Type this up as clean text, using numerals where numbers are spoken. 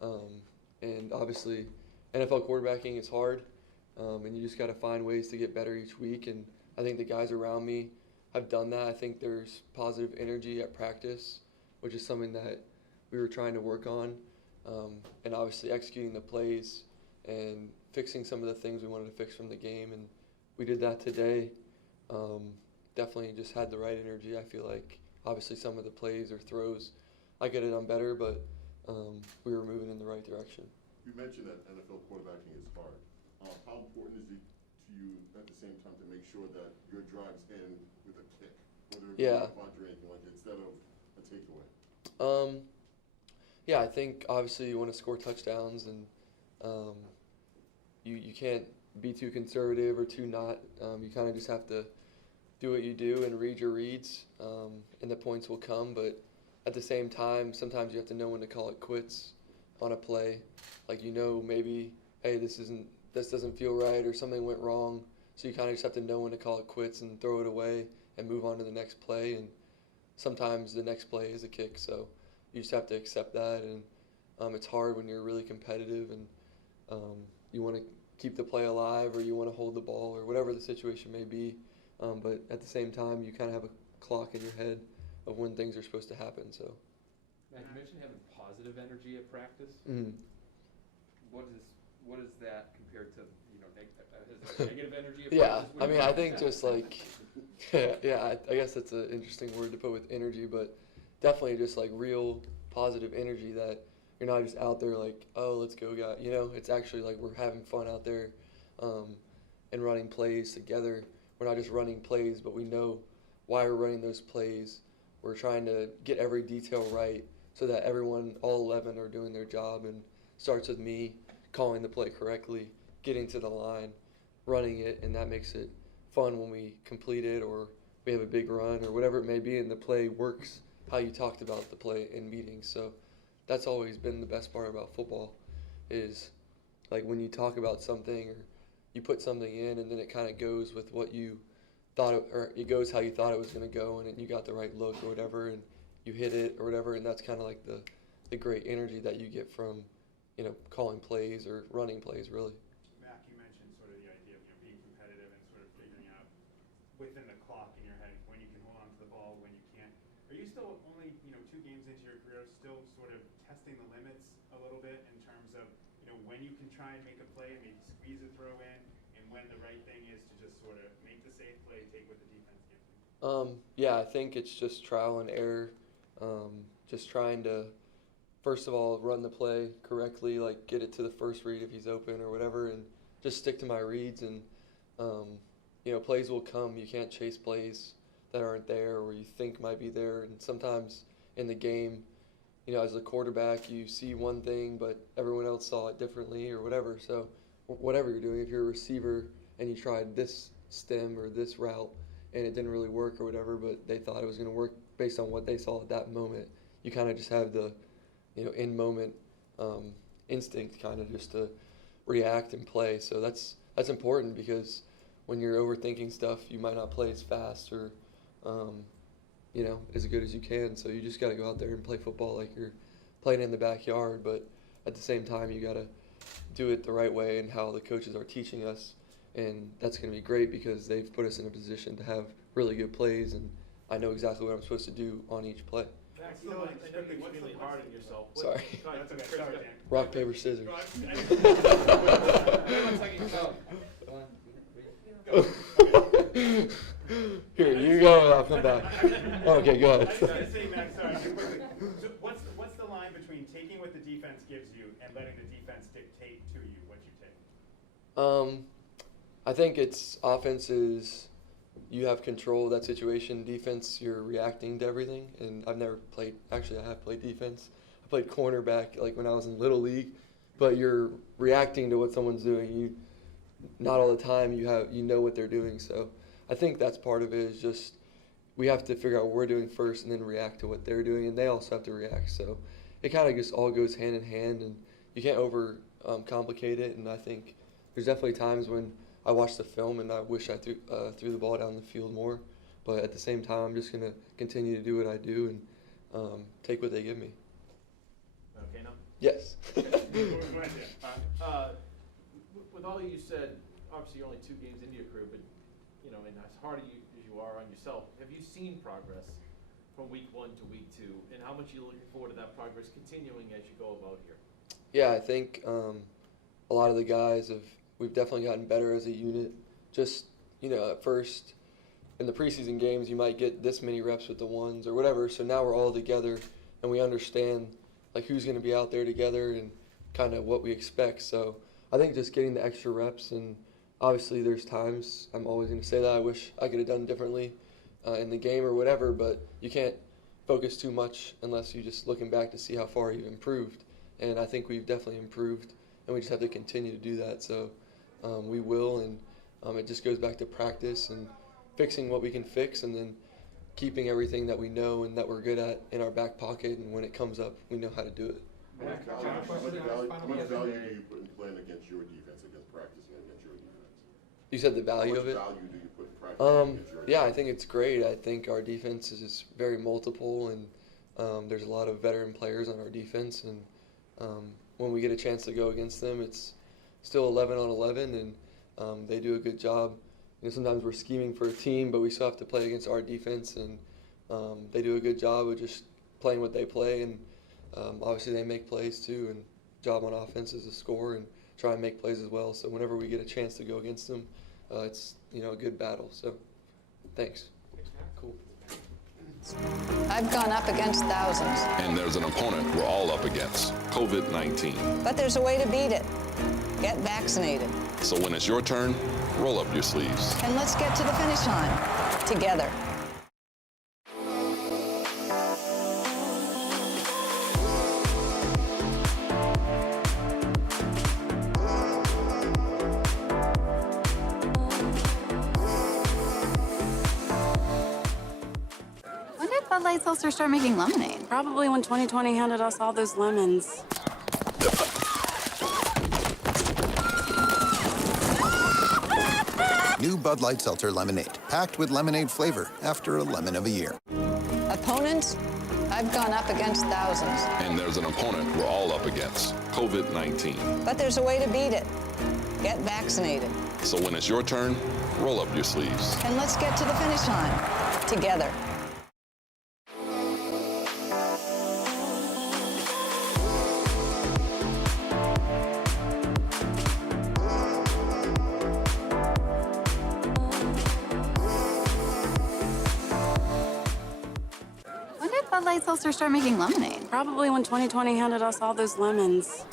And obviously, NFL quarterbacking is hard, and you just got to find ways to get better each week. And I think the guys around me have done that. I think there's positive energy at practice, which is something that we were trying to work on, and obviously executing the plays and fixing some of the things we wanted to fix from the game. And we did that today. Definitely just had the right energy. I feel like obviously some of the plays or throws I could have done better, but we were moving in the right direction. You mentioned that NFL quarterbacking is hard. How important is it to you at the same time to make sure that your drives end with a kick, whether it be a punt or anything like that, instead of a takeaway? Yeah, I think obviously you want to score touchdowns, and you can't be too conservative or too not. You kind of just have to do what you do and read your reads, and the points will come. But at the same time, sometimes you have to know when to call it quits on a play. Like, maybe, hey, this doesn't feel right, or something went wrong. So you kind of just have to know when to call it quits and throw it away and move on to the next play. And sometimes the next play is a kick, so you just have to accept that. And it's hard when you're really competitive and you want to keep the play alive, or you want to hold the ball, or whatever the situation may be. But at the same time, you kind of have a clock in your head of when things are supposed to happen. So, Matt, you mentioned having positive energy at practice. mm-hmm. What is that compared to is there negative energy at Yeah, practice? I mean, I think just like, yeah, I guess that's an interesting word to put with energy, but definitely just like real positive energy that you're not just out there like, oh, let's go, guy. It's actually like we're having fun out there, and running plays together. We're not just running plays, but we know why we're running those plays. We're trying to get every detail right so that all 11 are doing their job, and starts with me calling the play correctly, getting to the line, running it, and that makes it fun when we complete it or we have a big run or whatever it may be, and the play works how you talked about the play in meetings. So that's always been the best part about football, is like when you talk about something or you put something in and then it kind of goes with what you thought or it goes how you thought it was going to go, and you got the right look or whatever, and you hit it or whatever, and that's kind of like the great energy that you get from calling plays or running plays, really. Mac, you mentioned sort of the idea of being competitive and sort of figuring out within the clock in your head when you can hold on to the ball, when you can't. Are you still only 2 games into your career, still sort of testing the limits a little bit in terms of when you can try and make a play and maybe squeeze a throw in, and when the right thing is to just sort of make the safe play, take what the defense gives you? Yeah, I think it's just trial and error. Just trying to, first of all, run the play correctly, like get it to the first read if he's open or whatever, and just stick to my reads. And plays will come. You can't chase plays that aren't there or you think might be there. And sometimes in the game, as a quarterback, you see one thing, but everyone else saw it differently or whatever. So whatever you're doing, if you're a receiver and you tried this stem or this route and it didn't really work or whatever, but they thought it was going to work based on what they saw at that moment, you kind of just have the in-moment instinct kind of just to react and play. So that's important, because when you're overthinking stuff, you might not play as fast or as good as you can. So you just got to go out there and play football like you're playing in the backyard, but at the same time you got to do it the right way and how the coaches are teaching us. And that's going to be great because they've put us in a position to have really good plays, and I know exactly what I'm supposed to do on each play. Max, I know you're extremely hard on yourself. Sorry. That's okay. Sorry, Dan. Rock, paper, scissors. Here, you go and I'll come back. Okay, go I ahead. was just going to say, Max, sorry, quickly. So what's the line between taking what the defense gives you and letting the defense dictate to you what you take? I think it's offense is you have control of that situation. Defense, you're reacting to everything. And I've never played, actually I have played defense. I played cornerback like when I was in Little League, but you're reacting to what someone's doing. Not all the time you know what they're doing. So I think that's part of it, is just we have to figure out what we're doing first and then react to what they're doing, and they also have to react. So it kind of just all goes hand in hand, and you can't over complicate it. And I think there's definitely times when I watch the film and I wish I threw the ball down the field more, but at the same time I'm just going to continue to do what I do and take what they give me. Okay now? Yes. Valley, you said, obviously you're only 2 games into your career, but, you know, and as hard as you are on yourself, have you seen progress from week 1 to week 2? And how much are you looking forward to that progress continuing as you go about here? Yeah, I think a lot of the guys we've definitely gotten better as a unit. Just, at first in the preseason games, you might get this many reps with the ones or whatever. So now we're all together and we understand like who's going to be out there together and kind of what we expect. So I think just getting the extra reps, and obviously there's times I'm always going to say that I wish I could have done differently in the game or whatever, but you can't focus too much unless you're just looking back to see how far you've improved. And I think we've definitely improved, and we just have to continue to do that. So we will, and it just goes back to practice and fixing what we can fix, and then keeping everything that we know and that we're good at in our back pocket, and when it comes up, we know how to do it. How much value do you put in playing against your defense, against practicing against your defense? You said the value of it? How much value do you put in practicing against your defense? Yeah, I think it's great. I think our defense is just very multiple, and there's a lot of veteran players on our defense, and when we get a chance to go against them, it's still 11 on 11, and they do a good job. Sometimes we're scheming for a team, but we still have to play against our defense, and they do a good job of just playing what they play, and obviously they make plays too, and job on offense is to score and try and make plays as well. So whenever we get a chance to go against them, it's a good battle. So thanks. Cool. I've gone up against thousands. And there's an opponent we're all up against, COVID-19. But there's a way to beat it. Get vaccinated. So when it's your turn, roll up your sleeves. And let's get to the finish line together. When did Bud Light Seltzer start making lemonade? Probably when 2020 handed us all those lemons. New Bud Light Seltzer Lemonade, packed with lemonade flavor after a lemon of a year. Opponents? I've gone up against thousands. And there's an opponent we're all up against, COVID-19. But there's a way to beat it. Get vaccinated. So when it's your turn, roll up your sleeves. And let's get to the finish line together. When did Bud Light Seltzer start making lemonade? Probably when 2020 handed us all those lemons.